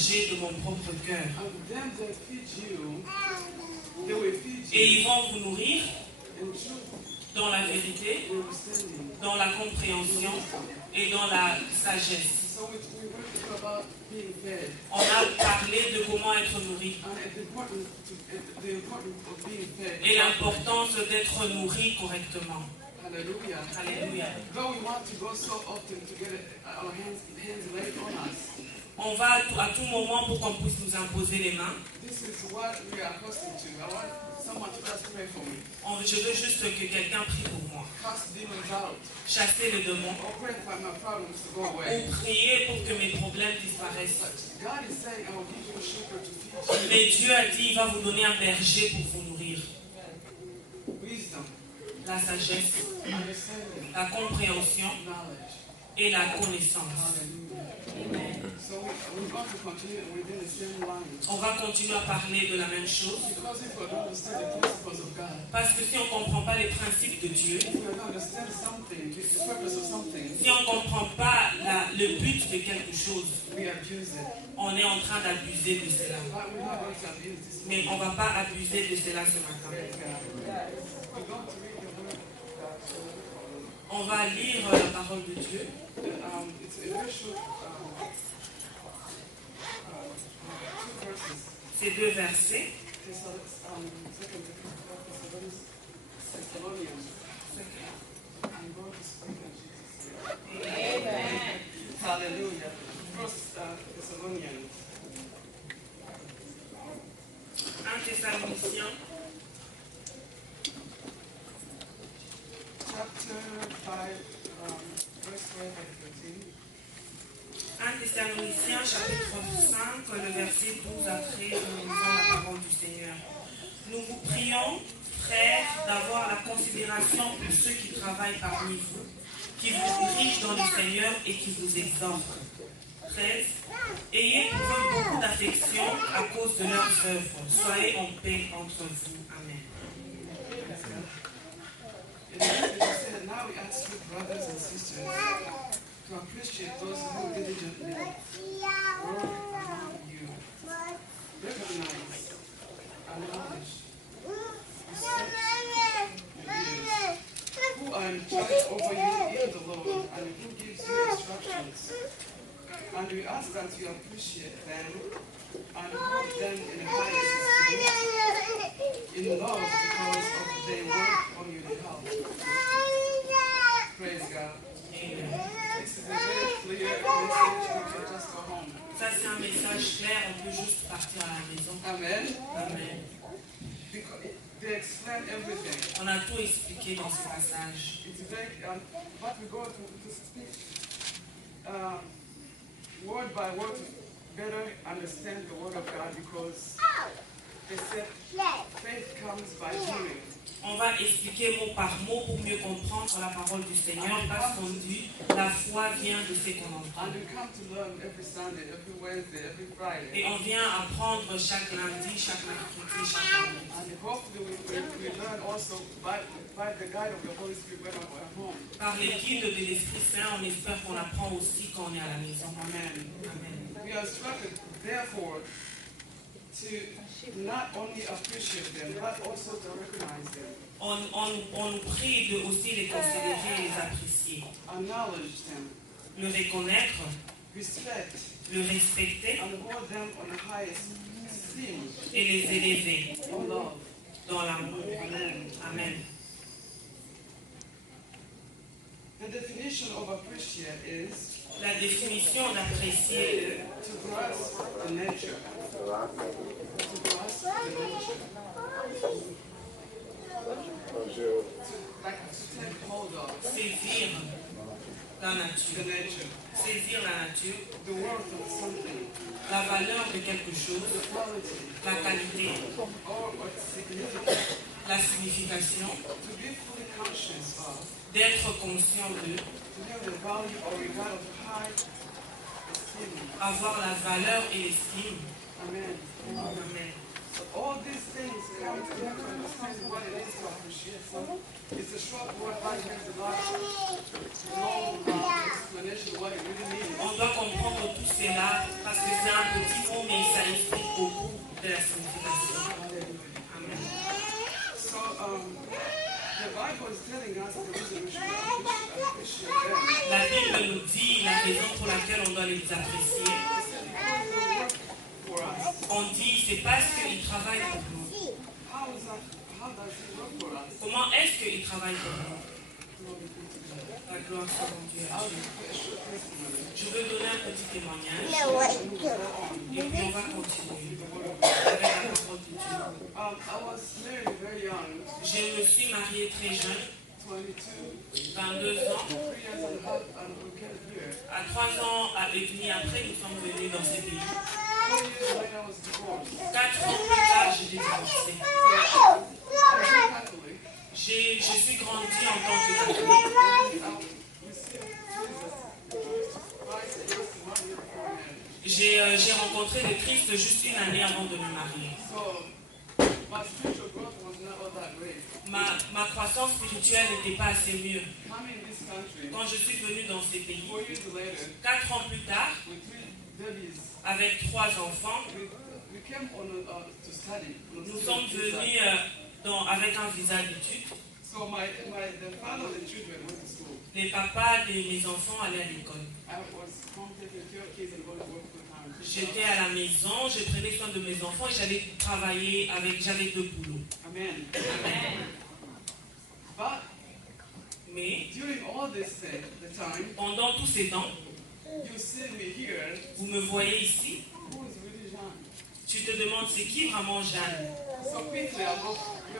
bergers de mon propre cœur. And them that feed you, they will feed Et you ils vont vous nourrir in truth, dans la vérité, in understanding. dans la compréhension et dans la sagesse. So we were about being fed. On a parlé de comment être nourri And the importance of being fed. et l'importance d'être nourri correctement. Hallelujah. Alléluia. Though we want to go so often to get our hands laid on us, On va à tout moment pour qu'on puisse nous imposer les mains. this is what we are accustomed to. I want someone to just pray for me. Je veux juste que quelqu'un prie pour moi. Cast demons out. Chasser les démons Or pray for my problems to go ou away. prier pour que mes problèmes disparaissent. God is saying, I will give you a shepherd to feed you. Mais Dieu a dit, il va vous donner un berger pour vous nourrir. Wisdom, La sagesse, understanding, la compréhension knowledge. et la connaissance. Hallelujah. So we're going to continue within the same line. On va continuer à parler de la même chose. Because if we don't understand the principles of God, Parce que si on ne comprend pas les principes de Dieu, if we don't understand something, the purpose of something, si on ne comprend pas le but de quelque chose, we abuse it. on est en train d'abuser de cela. But we're not going to abuse this. Mais on ne va pas abuser de cela ce matin. Praise God. We're going to read the word of God. On va lire la parole de Dieu. It's a very short, two verses. Ces deux versets. Thessalonians. I'm going to speak in Jesus' name. Amen. Hallelujah. First Thessalonians. 1 Thessaloniciens, Chapter 5, verse 12 and 13. 1 Thessaloniciens, chapitre 5, le verset 12 après, nous lisons la parole du Seigneur. Nous vous prions, frères, d'avoir la considération pour ceux qui travaillent parmi vous, qui vous dirigent dans le Seigneur et qui vous exhortent. 13. Ayez pour eux beaucoup d'affection à cause de leurs œuvres. Soyez en paix entre vous. Amen. Now we ask you, brothers and sisters, to appreciate those who diligently work among you. Recognize, acknowledge, respect leaders who are in charge over you in the Lord and who gives you instructions. And we ask that you appreciate them and hold them in high esteem in love because of their work on your behalf. Praise God. Amen. This is a very clear message. We can just go home. Ça, c'est un message clair. On peut juste partir à la maison. Amen. Amen. Because they explain everything. On a tout expliqué dans ce passage. It's very, but we go to speak word by word to better understand the word of God because they said faith comes by hearing. On va expliquer mot par mot pour mieux comprendre la parole du Seigneur parce qu'on dit la foi vient de ce qu'on entend. And we come to learn every Sunday, every Wednesday, every Friday. Et on vient apprendre chaque lundi, chaque mercredi, chaque vendredi. And hopefully we learn also by the guide of the Holy Spirit when we're at home. Par les guides de l'Esprit Saint, on espère qu'on apprend aussi quand on est à la maison. Amen. Amen. We are instructed, therefore, to not only appreciate them, but also to recognize them. On nous prie de aussi les considérer et les apprécier. Acknowledge them, Le reconnaître, respect, le respecter and hold them on the highest esteem et les élever or love. dans l'amour. Amen. Amen. The definition of appreciate is La définition d'apprécier, to grasp the nature. To grasp the nature. To take hold of saisir la the nature. nature, Saisir la nature, the worth of something, la valeur de quelque chose, the quality, la qualité, or its significance. la signification, To be fully conscious of, d'être conscient de, to have the value or regard of high esteem. avoir la valeur et l'estime. Amen. Amen. So all these things come together to understand what it is to appreciate. So it's a short word, but it has a lot of long explanation of what it really means. On doit comprendre tout cela parce que c'est un petit mot la signification. Amen. So, the Bible is telling us the reason we should appreciate them. La Bible nous dit la raison pour laquelle on doit les apprécier. They work for us. On dit c'est parce qu'ils travaillent pour nous. How does it work for us? Comment est-ce qu'ils travaillent pour nous? Glory be to God. La gloire soit rendue à I'll Dieu. give you a short testimony. Je veux donner un petit témoignage And we'll go on et puis on va continuer with the word of God. avec la parole de Dieu. I was married very young, Je me suis mariée très jeune, 22, 22 ans. 3 years and a half, and we came here. À 3 ans et demi après, nous sommes venus dans ce pays. 4 years later, I was divorced. 4 ans plus tard, j'ai divorcé. I was Catholic. Je suis grandie en tant que catholique. We see Jesus Christ just 1 year before marriage. J'ai rencontré le Christ juste une année avant de me marier. So, my spiritual growth was not all that great. Ma croissance spirituelle n'était pas assez mieux. Coming in this country, Quand je suis venue dans ces pays, 4 years later, 4 ans plus tard, with 3 babies, avec 3 enfants, we came on to study. nous sommes venus avec un visa d'études. So the father of the children went to school. Les papas de mes enfants allaient à l'école. I was home taking care of kids and going to work full time. J'étais à la maison, je prenais soin de mes enfants et j'allais travailler j'avais 2 boulots. Amen. But Mais during all this the time, pendant tous ces temps, you see me here. vous me voyez ici, Who is really Jean? tu te demandes c'est qui vraiment Jeanne? So quickly, there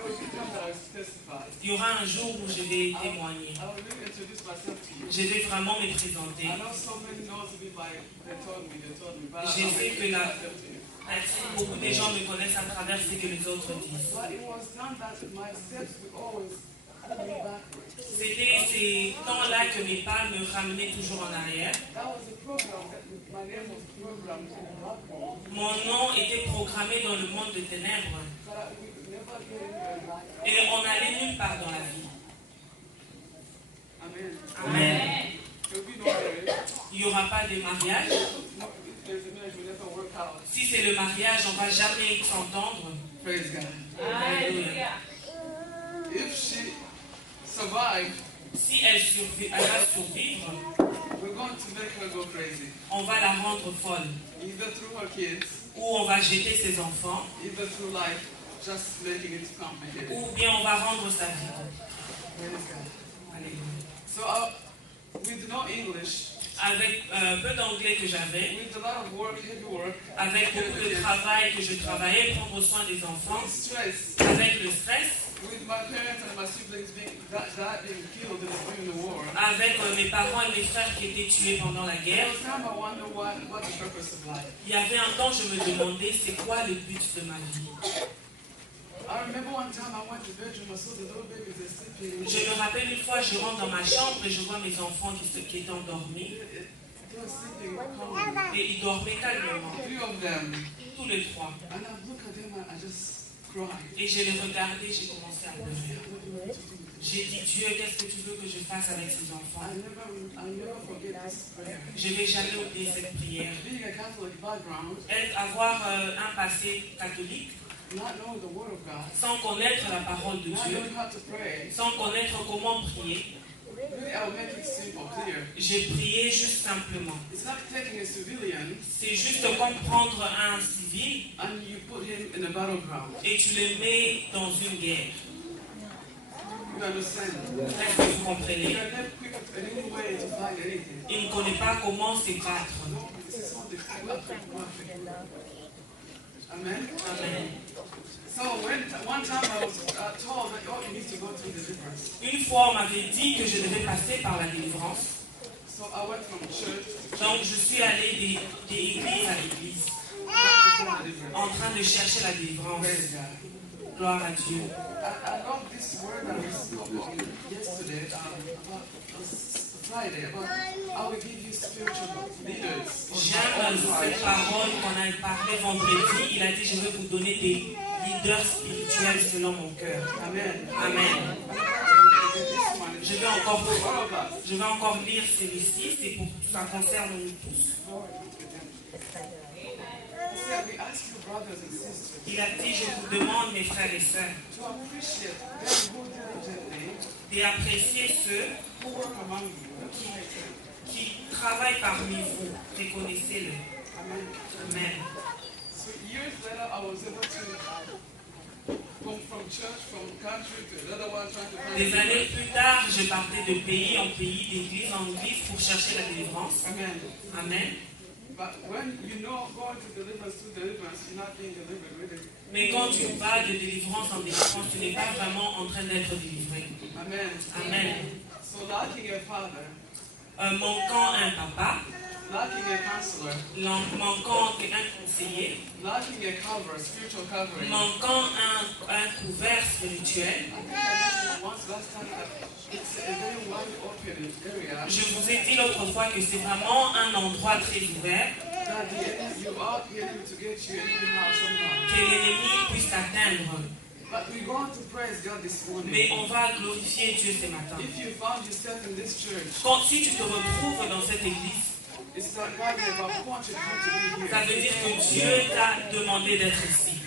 will be time that I will testify. Il y aura un jour où je vais témoigner. I will really introduce myself to you. Je vais vraiment me présenter. I know so many knows me by they told me, but Je sais que la beaucoup de gens me connaissent à travers ce que les autres disent. But it was done that my steps would always pull me backwards. C'était ces temps-là que mes pas me ramenaient toujours en arrière. That was a program that my name was programmed in the black hole. Mon nom était programmé dans le monde des ténèbres. So that we could never get in life. Et on n'allait nulle part dans la vie. Amen. Amen. There will be no marriage. Il n'y aura pas de mariage. No, if there's a marriage, will never work out. Si c'est le mariage, on ne va jamais s'entendre. Praise God. Alléluia. If she survived, Si elle va survivre, we're going to make her go crazy. on va la rendre folle. Either through her kids, Ou on va jeter ses enfants, either through life, just making it complicated. ou bien on va rendre sa vie. Praise God. Alléluia. So, with no English, Avec peu d'anglais que j'avais, with a lot of work, heavy work, avec beaucoup de travail que je travaillais, prendre soin des enfants, with stress, avec le stress, with my parents and my siblings being killed during the war. avec mes parents et mes frères qui étaient tués pendant la There guerre. was time I wonder what the purpose of life. Il y avait un temps, je me demandais, c'est quoi le but de ma vie? I remember one time I went to the bedroom, I saw the little babies, they're sleeping. Je me rappelle une fois, je rentre dans ma chambre et je vois mes enfants qui étaient endormis. They were sleeping calmly. Et ils dormaient calmement, 3 of them. tous les 3. And I look at them and I just cry. Et je les regardais, j'ai commencé à pleurer. What do you want to do? J'ai dit, Dieu, qu'est-ce que tu veux que je fasse avec ces enfants? I never forget this prayer. Je ne vais jamais oublier cette prière. Being a Catholic background, Avoir un passé catholique, not knowing the Word of God, sans connaître la parole de not Dieu, knowing how to pray, sans connaître comment prier, really I will make it simple, clear. j'ai prié juste simplement. It's like taking a civilian C'est juste comme prendre un civil and you put him in a battleground. et tu le mets dans une guerre. You understand? Est-ce que vous You comprenez? are not quick in any way to find anything. Il ne connaît pas comment se battre. No, this is something perfect. Amen? Amen. So one time I was told that you need to go through deliverance. Une fois, on m'avait dit que je devais passer par la délivrance. So I went from church Donc, je suis allée d'église à église, to deliverance. en train de chercher la délivrance. Praise God. Gloire à Dieu. I love this word that we spoke on yesterday about Friday about how we give you spiritual leaders. J'aime cette parole qu'on a parlé vendredi. Il a dit, je vais vous donner des leaders spirituels selon mon cœur. Amen. Amen. This one is Je vais encore, for all of us. je vais encore lire celui-ci. C'est pour ça concerne nous tous. He said, we ask you, brothers brothers and sisters, Il a dit, je vous demande, mes frères et sœurs, to appreciate them who diligently d'apprécier ceux who work among you. qui travaillent parmi vous. Reconnaissez-le. Amen. Amen. So years later, I was able to come from church, from country to another one, trying to find Des années deliverance. plus tard, je partais de pays en pays, d'église en église pour chercher la délivrance. Amen. Amen. But when you know going to deliverance through deliverance, you're not being delivered with it. Mais quand tu vas de délivrance en délivrance, tu n'es pas vraiment en train d'être délivré. Amen. Amen. So lacking a father, Manquant un papa, lacking a counselor, manquant un conseiller, lacking a cover, spiritual covering. manquant un couvert spirituel. I think I mentioned once last time that it's a very wide open area. Je vous ai dit l'autre fois que c'est vraiment un endroit très ouvert, That the enemy, you are getting to get you anyhow, somehow. que l'ennemi puisse t'atteindre. But we want to praise God this morning. Mais on va glorifier Dieu ce matin. If you found yourself in this church, Si tu te retrouves dans cette église, it's that God may have appointed you to be ça here. veut dire que Dieu t'a demandé d'être ici.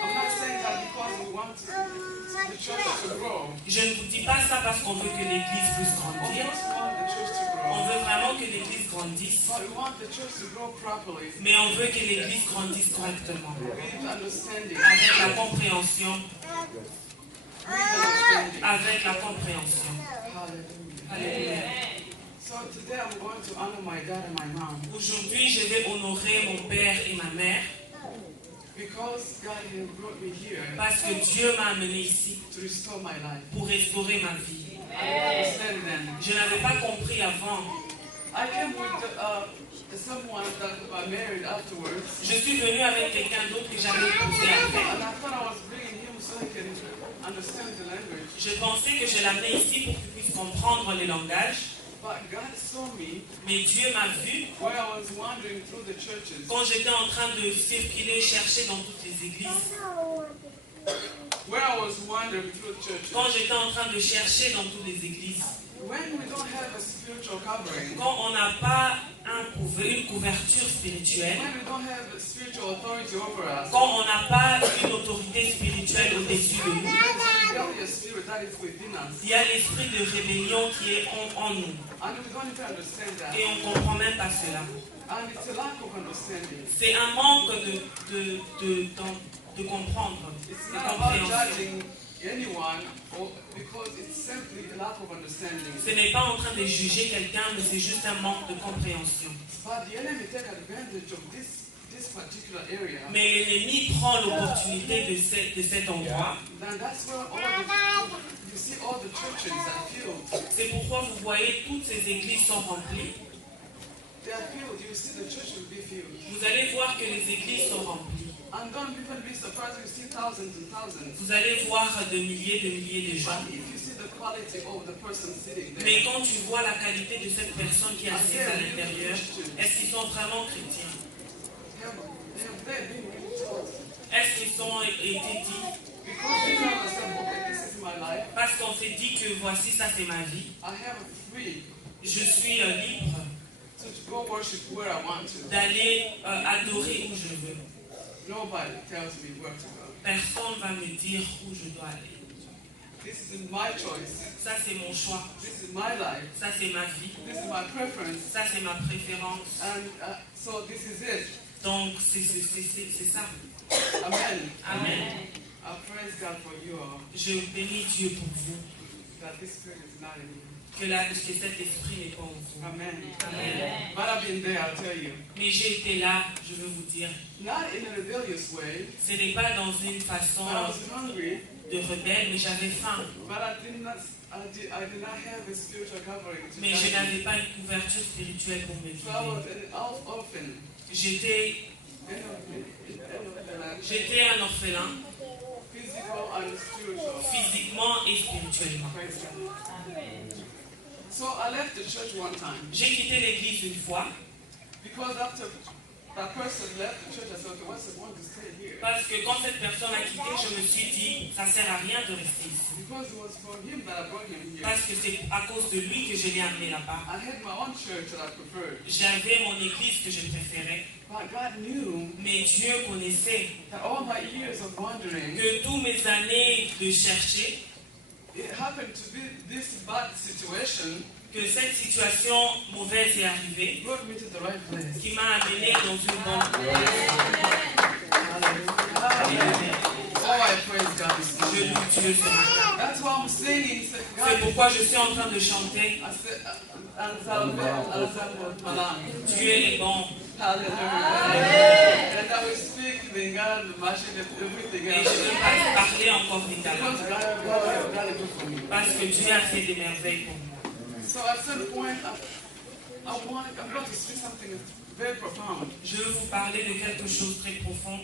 I'm not saying that because we want the church to grow. Je ne vous dis pas ça parce qu'on veut que l'église puisse Of grandir. course, we want the church to On grow. veut vraiment que l'église grandisse. But we want the church to grow properly Mais on veut que l'église grandisse correctement. with understanding. Avec la compréhension. With understanding. Avec la compréhension. Hallelujah. Alléluia. So today I'm going to honor my dad and my mom Aujourd'hui, je vais honorer mon père et ma mère because God has brought me here parce que Dieu m'a amené ici to restore my life. pour restaurer ma vie. I didn't understand then. Je n'avais pas compris avant. I came with someone that I married afterwards, Je suis venue avec quelqu'un d'autre que j'avais épousé après. and I thought I was bringing him so he can understand the language. Je pensais que je l'amenais ici pour qu'il puisse comprendre les langages. But God saw me Mais Dieu m'a vu where I was wandering through the churches, quand j'étais en train de circuler, chercher dans toutes les églises. where I was wandering through the churches. Quand j'étais en train de chercher dans toutes les églises. When we don't have a spiritual covering, Quand on n'a pas une couverture spirituelle. when we don't have a spiritual authority over us, Quand on n'a pas une autorité spirituelle au-dessus de nous. there's a rebellious spirit that is within us, Il y a l'esprit de rébellion qui est en nous. and we don't even understand that. Et on ne comprend même pas cela. And it's a lack of understanding. C'est un manque de comprendre, It's de not about compréhension. judging anyone, or because it's simply a lack of understanding. Ce n'est pas en train de juger quelqu'un, mais c'est juste un manque de compréhension. But the enemy take advantage of this particular area. Mais l'ennemi prend l'opportunité de cet endroit. Then that's where you see all the churches are filled. C'est pourquoi vous voyez toutes ces églises sont remplies. They are filled. You see the church will be filled. Vous allez voir que les églises sont remplies. And don't even be surprised you see thousands and thousands. Vous allez voir de milliers de gens. But if you see the quality of the person sitting there, Mais quand tu vois la qualité de cette personne qui est assise à l'intérieur, est-ce qu'ils sont vraiment chrétiens? have they been really taught? Est-ce qu'ils ont été dits? Because they tell themselves, okay, this is my life. Parce qu'on s'est dit que voici, ça c'est ma vie. I have free Je suis libre to go worship where I want to. d'aller adorer où je veux. Nobody tells me where to go. Personne ne va me dire où je dois aller. This is my choice. Ça c'est mon choix. This is my life. Ça c'est ma vie. This is my preference. Ça c'est ma préférence. And so this is it. Donc c'est ça. Amen. Amen. I praise God for you all. Je bénis Dieu pour vous. That this spirit is not in you. Que cet esprit n'est pas en vous. Amen. Amen. But I've been there, I'll tell you. Mais j'ai été là, je veux vous dire. Not in a rebellious way. Ce n'est pas dans une façon I was hungry, de rebelle, mais j'avais faim. but I did not have a spiritual covering to Mais je guide me. n'avais pas une couverture spirituelle pour me So I was guider. an orphan. J'étais un orphelin, Physical and spiritual. physiquement et spirituellement. Praise God. So I left the church one time J'ai quitté l'église une fois, because after that person left the church, I thought, what's the point to stay here? parce que quand cette personne a quitté, je me suis dit, ça ne sert à rien de rester ici. Because it was for him that I brought him here. Parce que c'est à cause de lui que je l'ai amené là-bas. I had my own church that I preferred. J'avais mon église que je préférais. But God knew Mais Dieu connaissait that all my years of wandering, que tous mes années de chercher, it happened to be this bad situation que cette situation mauvaise est arrivée, brought me to the right place. qui m'a amené dans une bonne place. Oh, I praise God this Je morning. loue Dieu ce matin. That's why I'm singing. C'est pourquoi je suis en train de chanter. Dieu est bon. Hallelujah. And I will speak in God, the machine, everything Et je else. ne vais pas parler encore Because d'Italie. God is good for me. Parce que Dieu a fait des merveilles pour moi. So at some point, I'm going to say something very profound. Je veux vous parler de quelque chose de très profond.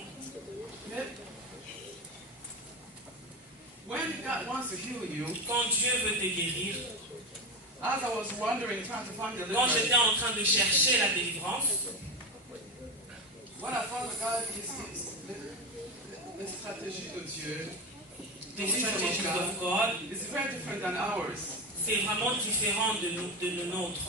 When God wants to heal you, Quand Dieu veut te guérir, as I was wondering, trying to find the quand deliverance, j'étais en train de chercher la délivrance, when I found God, the stratégie de Dieu, the les wisdom stratégies of God, of God, is very different than ours. c'est vraiment différent de nôtres.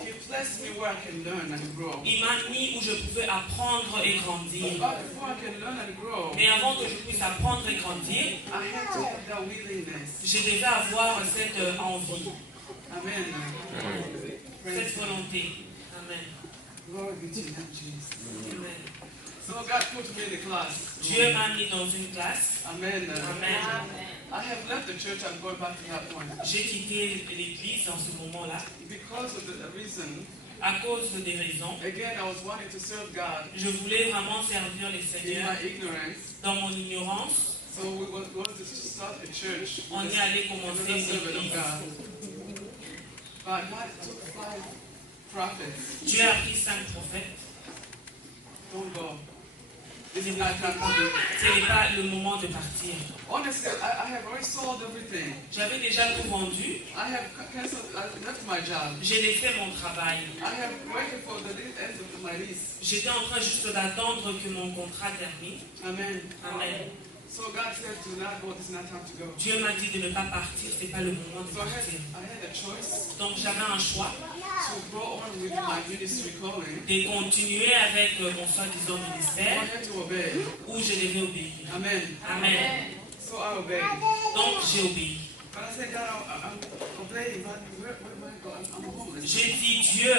He placed me where I can learn and grow. Il m'a mis où je pouvais apprendre et grandir. But before I can learn and grow, Mais avant que je puisse apprendre et grandir, I had to have that willingness. je devais avoir cette envie, Amen. Praise cette God. volonté. Amen. Glory be to you, Jesus. Amen. So God put me in the class. Dieu m'a mis dans une classe. Amen. Amen. I have left the church. I'm going back to that point. J'ai quitté l'église en ce moment-là Because of the reason, à cause des raisons. again, I was wanting to serve God Je voulais vraiment servir les in Seigneurs my ignorance. dans mon ignorance. So we wanted to start a church. On est allé commencer Another une servant of église. God. But God took 5 prophets. Dieu a pris 5 prophètes. Don't go. This Ce is not time to do. n'est pas le moment de partir. Honestly, I have already sold everything. J'avais déjà tout vendu. I have canceled. I left my job. J'ai laissé mon travail. I have waited for the end of my lease. J'étais en train juste d'attendre que mon contrat termine. Amen. Amen. So God said to not go. This is not time to go. Dieu m'a dit de ne pas partir, c'est pas le moment de So partir. I had a choice Donc j'avais un choix to go on with my ministry calling. de continuer avec mon soi-disant I ministère had to obey. ou je devais obéir. Amen. Amen. So I obeyed. Donc j'ai obéi. But I said, God, I'm obeying, but where am I going? I'm homeless. J'ai dit Dieu,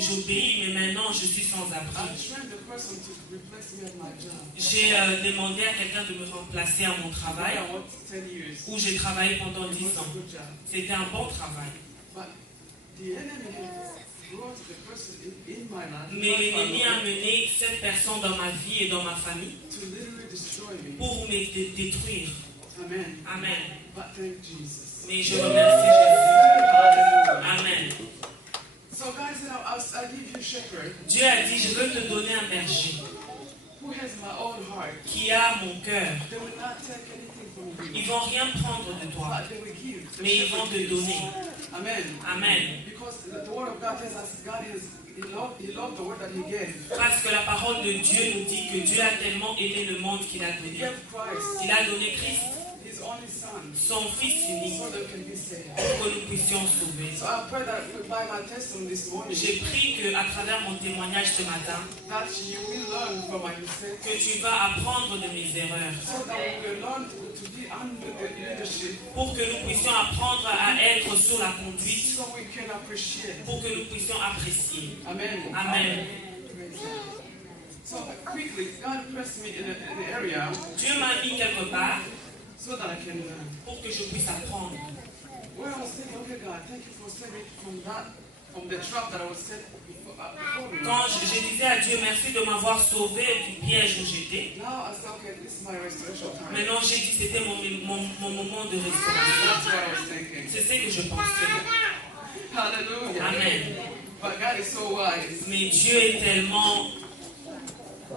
j'obéis, mais maintenant je suis sans I'm abri. trying the person to replace me at my job. J'ai demandé à quelqu'un de me remplacer à mon travail I worked 10 years. où j'ai travaillé pendant It 10 was a ans. good job. C'était un bon travail. But the enemy brought the person in my life Mais l'ennemi a mené cette personne dans ma vie et dans ma famille to literally destroy me. pour me détruire. Amen. Amen. But thank Jesus. Mais je remercie Jésus. Amen. So God said, I'll give you a shepherd Dieu a dit, je veux te donner un berger who has my own heart. qui a mon cœur. They will not take anything from you, Ils vont rien prendre de toi, but they will give. The mais ils vont shepherd te gives. donner. Amen. Amen. Because the word of God tells us He loved the word that He gave. Parce que la parole de Dieu nous dit que Dieu a tellement aimé le monde qu'il a He donné. gave Christ, Il a donné Christ, His only Son, son Fils unique, so that we can be saved. pour que nous puissions sauver. So I pray that by my testimony this morning, J'ai pris qu'à travers mon témoignage ce matin, that you will learn from my mistakes, que tu vas apprendre de mes erreurs, so that we will learn to be under the leadership, pour que nous puissions apprendre à être sur la conduite, so we can appreciate. pour que nous puissions apprécier. Amen. Amen. Praise God. So quickly, God pressed me in an area Dieu m'a mis quelque part so that I can learn. pour que je puisse apprendre. Where I was thinking, okay, God, thank you for saving me from the trap that I was set before me. Quand je disais à Dieu merci de m'avoir sauvé du piège où j'étais, Now I said, okay, this is my restoration time. maintenant j'ai dit c'était mon moment de restauration. That's what I was thinking. C'est ce que je pensais. Hallelujah. Amen. But God is so wise. Mais Dieu est tellement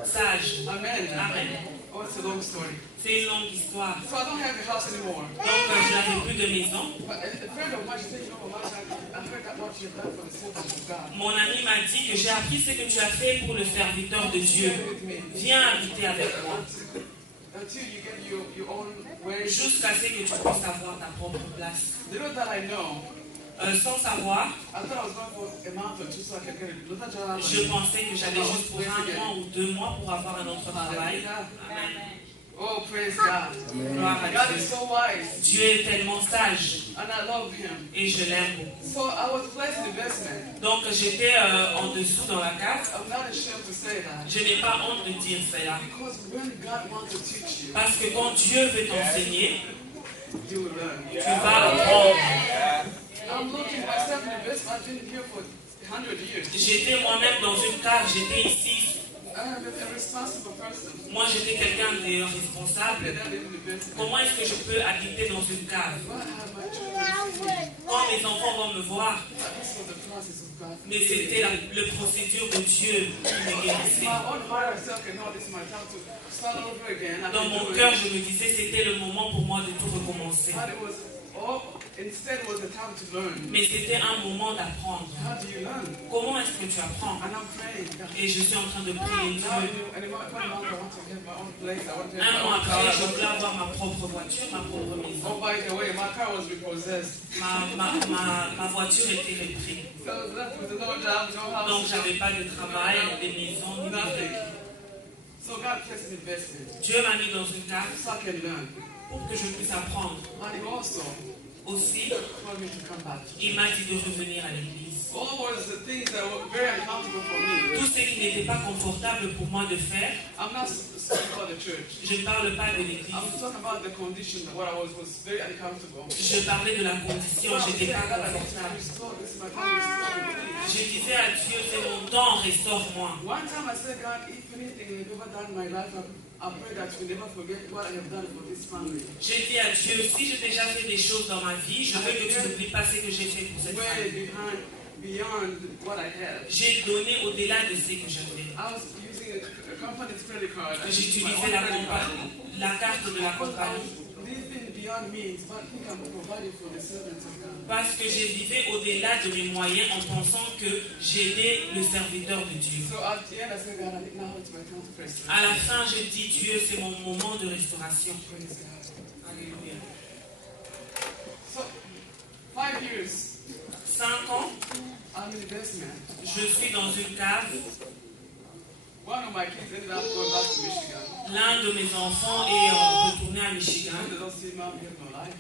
sage. Amen. Amen. Oh, it's a long story. C'est une longue histoire. So I don't have the house anymore. Donc je n'avais plus de maison. But a friend of mine said, you know, I heard that what you've done for the servants of God. Mon ami m'a dit que j'ai appris ce que tu as fait pour le serviteur de Dieu. Share with me. Viens habiter avec moi. Until you get your own way. Jusqu'à ce que tu puisses avoir ta propre place. Little that I know, Sans savoir, I thought I was going for a month or two so I could get another job. je pensais que j'allais juste pour 1 mois ou 2 mois pour avoir un autre travail. Amen. Oh, praise God. Gloire à God is Dieu. so wise. Dieu est tellement sage And I love him. et je l'aime beaucoup. So I was placed in the basement. Donc j'étais en dessous dans la cave. I'm not ashamed to say that. Je n'ai pas honte de dire cela. Because when God wants to teach you, Parce que quand Dieu veut t'enseigner, you will learn. tu vas apprendre. I'm looking myself in the basement. I've been here for 100 years. J'étais moi-même dans une cave, j'étais ici. I'm a responsible person. Moi j'étais quelqu'un de responsable. And I live in the basement. Comment est-ce que je peux habiter dans une cave? Why have my children? Quand mes enfants vont me voir, This was the process of God. mais c'était le procédure de Dieu qui me guérissait. My own heart myself can know this is my time to start over again. I Dans can mon do cœur, it. je me disais c'était le moment pour moi de tout recommencer. But it was instead was the time to learn. Mais c'était un moment d'apprendre. How do you learn? Comment est-ce que tu apprends? And I'm praying. Et je suis en train de prier Dieu. Now, and in 1 month I want to have my own place. I want to have Un my mois own après, je car. voulais avoir ma propre voiture, ma propre maison. Oh, by the way, my car was repossessed. Ma voiture était reprise. So I was left with no job, no house. Donc, j'avais pas de travail, des maisons, ni Nothing. de... So God placed an investment Dieu m'a mis dans une cave so I can learn. pour que je puisse apprendre. And he also Aussi, told me to come back. il m'a dit de revenir à l'église. All was the things that were very uncomfortable for me. Tout ce qui n'était pas confortable pour moi de faire, I'm not speaking about the church. je ne parle pas de l'église. I'm talking about the condition that what I was very uncomfortable. Je parlais de la condition, je n'étais pas confortable. Restore, this is my time, restore me, please. Je disais à Dieu, c'est mon temps, restaure-moi. One time I said, God, if anything you've ever done in my life, I pray that you never forget what I have done for this family. J'ai dit à Dieu, si j'ai déjà fait des choses dans ma vie, je veux que tu n'oublies pas ce que j'ai fait pour cette Way famille. beyond what I had. J'ai donné au-delà de ce que j'avais. I was using a company's credit card. J'utilisais la carte de la I compagnie was living beyond means, but I think I'm providing for the servants of God. parce que j'ai vivé au-delà de mes moyens en pensant que j'aidais le serviteur de Dieu. So at the end, I said, God, I think now it's my time to praise you. À la fin, je dis, Dieu, c'est mon moment de restauration. Praise God. Alléluia. So, 5 years, 5 ans, I'm in the basement. je suis dans une cave. One of my kids ended up going back to Michigan. L'un de mes enfants est retourné à And Michigan. they don't see mom, you have no life.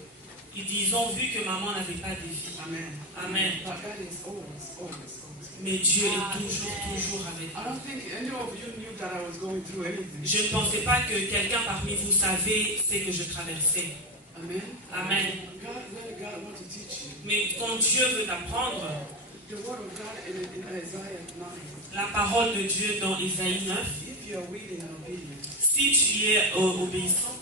Ils ont vu que maman n'avait pas de vie. Amen. Amen. But God is always. Mais Dieu est toujours avec I nous. don't think any of you knew that I was going through anything. Je ne pensais pas que quelqu'un parmi vous savait ce que je traversais. Amen. Amen. When God wants to teach you, Mais quand Dieu veut t'apprendre, the word of God in Isaiah 9, la parole de Dieu dans Isaïe 9, if you are willing and obedient, si tu es obéissant,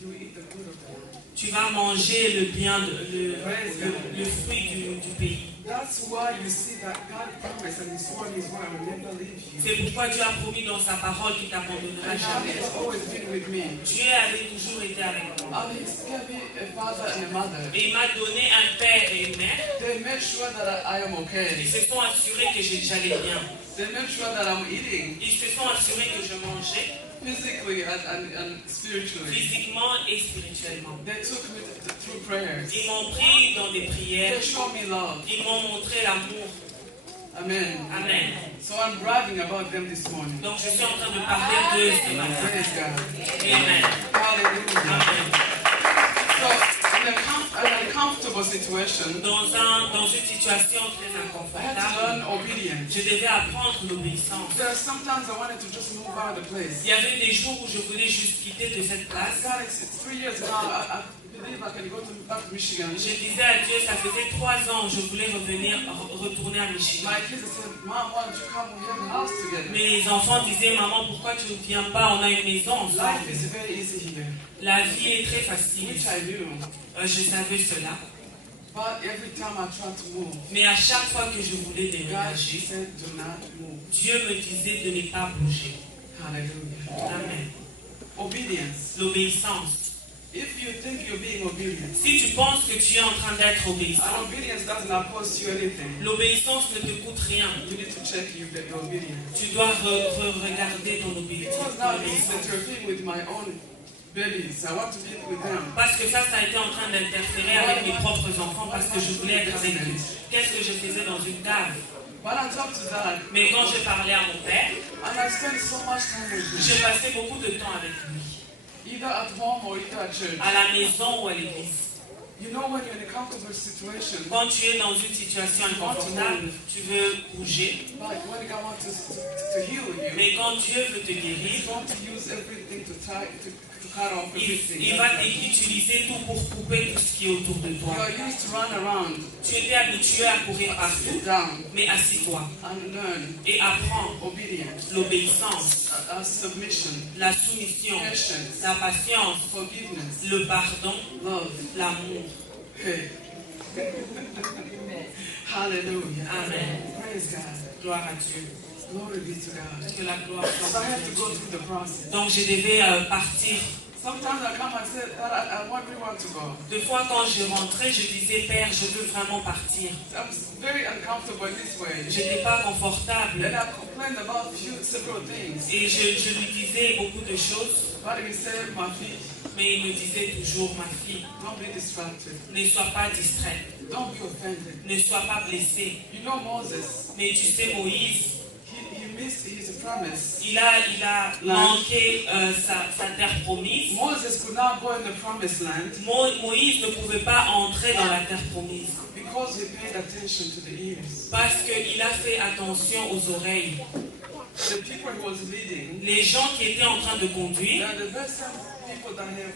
you will eat the good of the land. tu vas manger le bien, le fruit du pays. That's why you see that God promised and His word is why I will never leave you. C'est pourquoi Dieu a promis dans sa parole qu'il t'abandonnera And God jamais. has always been with me. Dieu avait toujours été avec moi. And He's given me a father and a mother. Et il m'a donné un père et une mère. They make sure that I am Ils okay. se sont assurés que j'allais bien. They make sure that I'm eating Ils se sont assurés que je mangeais physically and spiritually. physiquement et spirituellement. They took me through prayers. Ils m'ont pris dans des prières. They showed me love. Ils m'ont montré l'amour. Amen. Amen. So I'm bragging about them this morning. Donc je suis en train de parler d'eux ce matin. Praise God. Amen. Hallelujah. Amen. So in a comfortable situation, Dans une situation très I had to inconfortable, learn obedience. je devais apprendre l'obéissance. There are sometimes I wanted to just move out of the place. Il y avait des jours où je voulais juste quitter de cette place. God, it's 3 years now. I believe I can go back to Michigan. Je disais à Dieu, ça faisait 3 ans, je voulais retourner à Michigan. My kids said, Mom, why don't you come? We have a house together. Mes enfants disaient, maman, pourquoi tu ne viens pas? On a une maison Life ensemble. is very easy here, La vie est très facile. which I knew. Je savais cela. But every time I tried to move, Mais à chaque fois que je voulais God déménager, said, do not move. Dieu me disait de ne pas bouger. Hallelujah. Amen. Obedience. L'obéissance. If you think you're being obedient, Si tu penses que tu es en train d'être obéissant, and obedience doesn't cost you anything, l'obéissance ne te coûte rien. you need to check if you're obedient. Tu dois regarder ton Because now it means obéissance. that you're being with my own babies. I want to be with them. Parce que ça a été en train d'interférer avec mes propres enfants parce que je voulais être avec eux. Qu'est-ce que je faisais dans une cave? When I talked to Dad, Mais quand je parlais à mon père, and I spent so much time with him, je passais beaucoup de temps avec lui, either at home or either at church. à la maison ou à l'église. You know, when you're in a comfortable situation, Quand tu es dans une situation inconfortable, tu veux bouger. like when God wants to heal you, Mais quand Dieu veut te guérir, He's going to use everything to cut off everything. il va utiliser tout pour couper tout ce qui est autour de toi. You are used to run around, Tu étais habitué à courir partout, sit down, mais assis-toi and learn et apprends obedience, l'obéissance, submission, la soumission, patience, la patience, forgiveness, le pardon, love. l'amour. Hey. Hallelujah. Amen. Praise God. Gloire à Dieu. Glory be to God. Que la gloire So soit I à have to go Dieu. through the process. Donc je devais partir. Sometimes I come and say that I really want to go. Deux fois quand je rentrais, je disais, Père, je veux vraiment partir. I'm very uncomfortable this way. Je n'étais pas confortable. And I complained about several things. Et je lui disais beaucoup de choses. But he said, my feet, Mais il me disait toujours, ma fille, don't be distracted. ne sois pas distraite. Don't be offended. Ne sois pas blessée. You know Moses, Mais tu sais, Moïse, he missed his promise. il a manqué sa terre promise. Moses could not go in the promised land Moïse ne pouvait pas entrer dans la terre promise. because he paid attention to the ears. Parce qu'il a fait attention aux oreilles. The people he was leading, Les gens qui étaient en train de conduire, they're the best people that have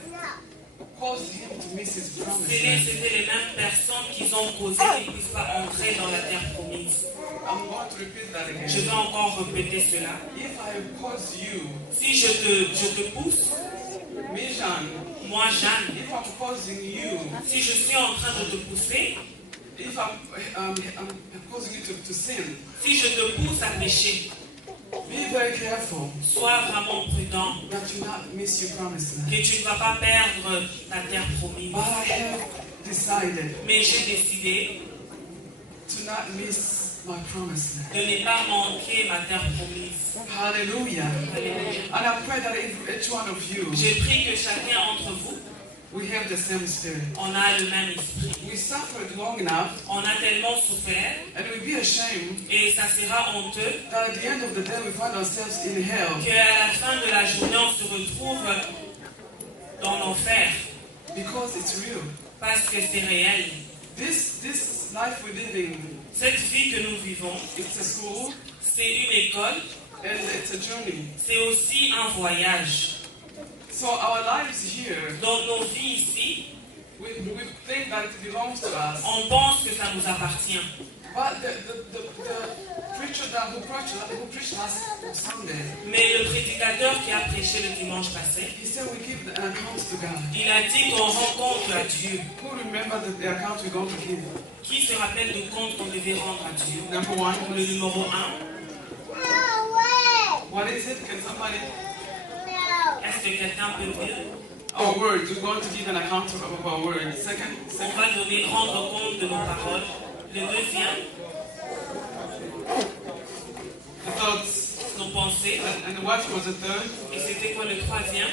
caused him to miss his promise. c'était les mêmes personnes qui ont causé qu'il ne puisse pas entrer dans la terre promise. I'm going to repeat that again. Je vais encore répéter cela. If I cause you, Si je te pousse, me Jean, moi Jeanne, if I'm causing you, si je suis en train de te pousser, if I'm causing you to sin, si je te pousse à pécher, be very careful sois vraiment prudent, that you not miss your promised land. que tu ne vas pas perdre ta terre promise. But I have decided Mais j'ai décidé to not miss my promised land. de ne pas manquer ma terre promise. Hallelujah. Alléluia. And I pray that each one of you, J'ai pris que chacun d'entre vous, we have the same spirit. on a le même esprit. We suffered long enough, On a tellement souffert and we'd be ashamed et ça sera honteux that at the end of the day we find ourselves in hell qu'à la fin de la journée on se retrouve dans l'enfer because it's real. parce que c'est réel. This life we're living, Cette vie que nous vivons, it's a school c'est une école, and it's a journey. c'est aussi un voyage. So our lives here, Dans nos vies ici, we think that it belongs to us. on pense que ça nous appartient. But the preacher who preached last Sunday, Mais le prédicateur qui a prêché le dimanche passé, he said we give an account to God. il a dit qu'on rend compte à Dieu. Who remember the account we're going to give? Qui se rappelle du compte qu'on devait rendre à Dieu? Number one. Le numéro 1. What is it? Can somebody? Est-ce que quelqu'un peut dire? Our words. We're going to give an account of our words. Second. On va rendre compte de nos paroles. Le deuxième, The thoughts. nos pensées. And what was the third? Et c'était quoi le troisième?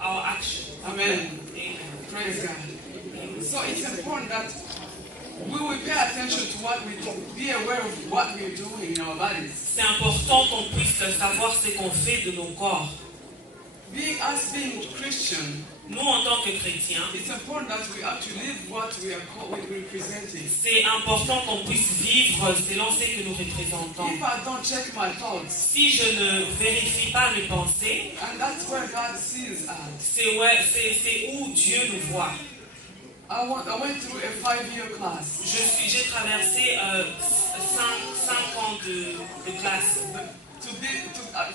Our action. Amen. Amen. Praise God. So it's important that we will pay attention to what we do, be aware of what we're doing in our bodies. C'est important qu'on puisse savoir ce qu'on fait de nos corps. Being Christian, Nous, en tant que chrétiens, it's important that we actually live what we are representing. c'est important qu'on puisse vivre selon ce que nous représentons. If I don't check my thoughts, Si je ne vérifie pas mes pensées, and that's where God sees us. c'est où Dieu nous voit. I went through a 5-year class. J'ai traversé 5 ans de classe